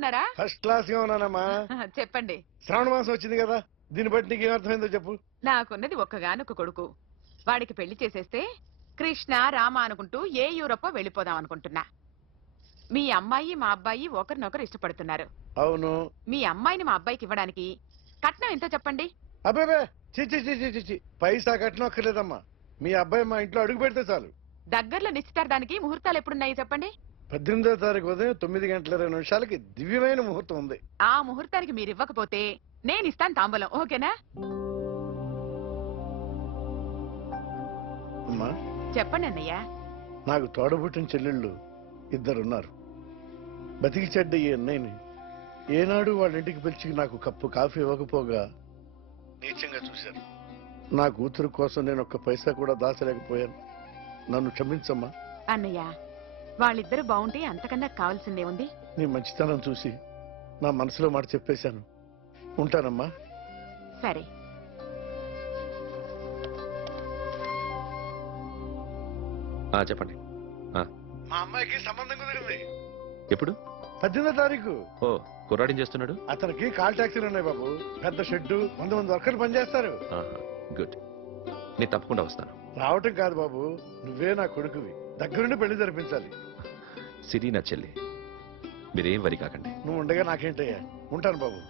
బాగున్నారా? First class గా ఉన్నానమ్మా. చెప్పండి. శ్రావణ మాసం వచ్చింది కదా, దీన్ని బట్టి నీకు ఏమర్థమైందో చెప్పు. నాకున్నది ఒక్కగానొక్క కొడుకు. వాడికి పెళ్లి చేసేస్తే కృష్ణ రామ అనుకుంటూ ఏ యూరోపో వెళ్ళిపోదాం అనుకుంటున్నా. మీ అమ్మాయి మా అబ్బాయి ఒకరినొకరు ఇష్టపడుతున్నారు. అవును. మీ అమ్మాయిని మా అబ్బాయికి ఇవ్వడానికి కట్నం ఎంతో చెప్పండి. అబ్బాబే చిచ్చి చిచ్చి చిచ్చి పైసా కట్నం అక్కర్లేదమ్మా. మీ అబ్బాయి మా ఇంట్లో అడుగు పెడితే చాలు. దగ్గరలో నిశ్చితార్థానికి ముహూర్తాలు ఎప్పుడున్నాయి చెప్పండి. 18వ తారీఖు ఉదయం 9:20 దివ్యమైన ముహూర్తం ఉంది. ఆ ముహూర్తానికి మీరు ఇవ్వకపోతే నేను ఇస్తాను తాంబూలం. ఓకేనా? అమ్మా చెప్పండి అన్నయ్య. నాకు తోడబుట్టిన చెల్లెళ్ళు ఇద్దరున్నారు. బతికి చెడ్డ ఈ అన్నయ్యని ఏనాడు వాళ్ళ ఇంటికి పిలిచి నాకు కప్పు కాఫీ ఇవ్వకపోగా నీచంగా చూశాను. నా కూతురు కోసం నేను ఒక్క పైసా కూడా దాచలేకపోయాను. నన్ను క్షమించమ్మా. అన్నయ్య, వాళ్ళిద్దరు బాగుంటే అంతకన్నా కావాల్సిందే ఉంది. నీ మంచితనం చూసి నా మనసులో మాట చెప్పేశాను. ఉంటానమ్మా. సరే. చెప్పండి. మా అమ్మాయికి సంబంధం కుదిరింది. ఎప్పుడు? 18వ తారీఖు. ఓ, కుర్రాడేం చేస్తున్నాడు? అతనికి కాల్ టాక్సీలు ఉన్నాయి బాబు. పెద్ద షెడ్డు, 100 మంది వర్కర్లు పనిచేస్తారు. గుడ్. నేను తప్పకుండా వస్తాను. రావటం కాదు బాబు, నువ్వే నా కొడుకువి. దగ్గరుండి పెళ్లి జరిపించాలి. సిరి నా చెల్లి, మీరేం వరి కాకండి. నువ్వు ఉండగా నాకేంటయ్యా. ఉంటాను బాబు.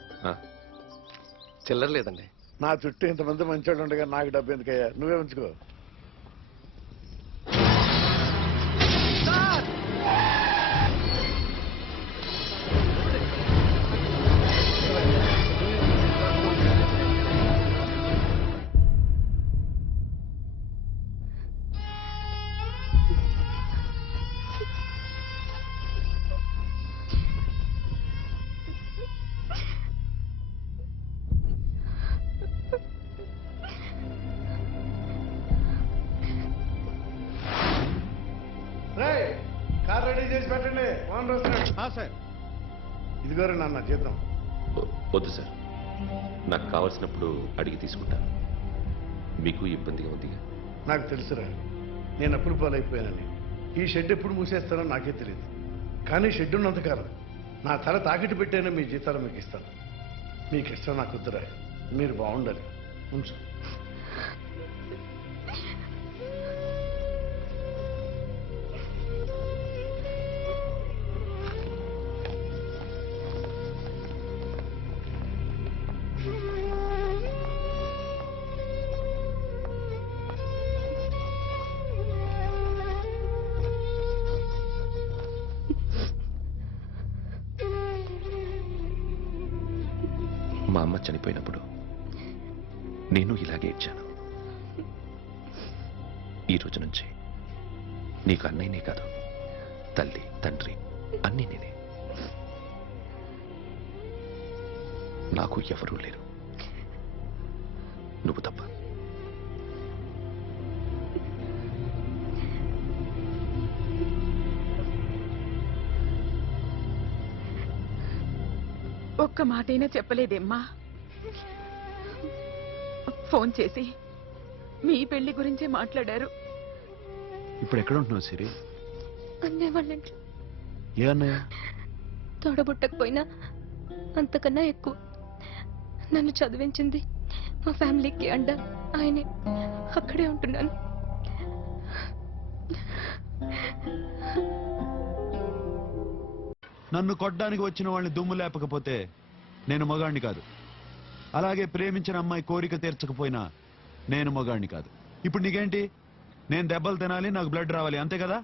చిల్లర లేదండి. నా చుట్టూ ఇంతమంది మంచోళ్ళు ఉండగా నాకు డబ్బు ఎందుకయ్యా, నువ్వే ఉంచుకో. కార్ రెడీ చేసి పెట్టండి. ఓనర్ వస్తున్నాడు. సార్ ఇదిగోరు నాన్న జీతం. వద్దు సార్, నాకు కావలసినప్పుడు అడిగి తీసుకుంటాను. మీకు ఇబ్బందిగా ఉంది? నాకు తెలుసురా, నేను అప్పులు పాలైపోయానని. ఈ షెడ్ ఎప్పుడు మూసేస్తానో నాకే తెలియదు. కానీ షెడ్ ఉన్నంతకాలం నా తల తాకిట్టు పెట్టైనా మీ జీతాలు మీకు ఇస్తాను. మీకు ఇష్టం నాకు వద్దురా, మీరు బాగుండాలి. ఉంచు. మా అమ్మ చనిపోయినప్పుడు నేను ఇలాగే ఇచ్చాను. ఈ రోజు నుంచి నీకు అన్నయ్యనే కాదు, తల్లి తండ్రి అన్నీ నేనే. నాకు ఎవరూ లేరు, నువ్వు తప్ప. ఒక్క మాటైనా చెప్పలేదేమ్మా? ఫోన్ చేసి మీ పెళ్లి గురించే మాట్లాడారు. ఇప్పుడు ఎక్కడ ఉంటున్నావు సిరి? అన్నయ్య వాళ్ళ ఇంట్లో. ఏ అన్నయ్య? తోడబుట్టకపోయినా అంతకన్నా ఎక్కువ నన్ను చదివించింది మా ఫ్యామిలీకి అండ ఆయనే. అక్కడే ఉంటున్నాను. నన్ను కొట్టడానికి వచ్చిన వాళ్ళని దుమ్ము లేపకపోతే నేను మగాణ్ణి కాదు. అలాగే ప్రేమించిన అమ్మాయి కోరిక తీర్చకపోయినా నేను మగాణ్ణి కాదు. ఇప్పుడు నీకేంటి? నేను దెబ్బలు తినాలి, నాకు బ్లడ్ రావాలి, అంతే కదా?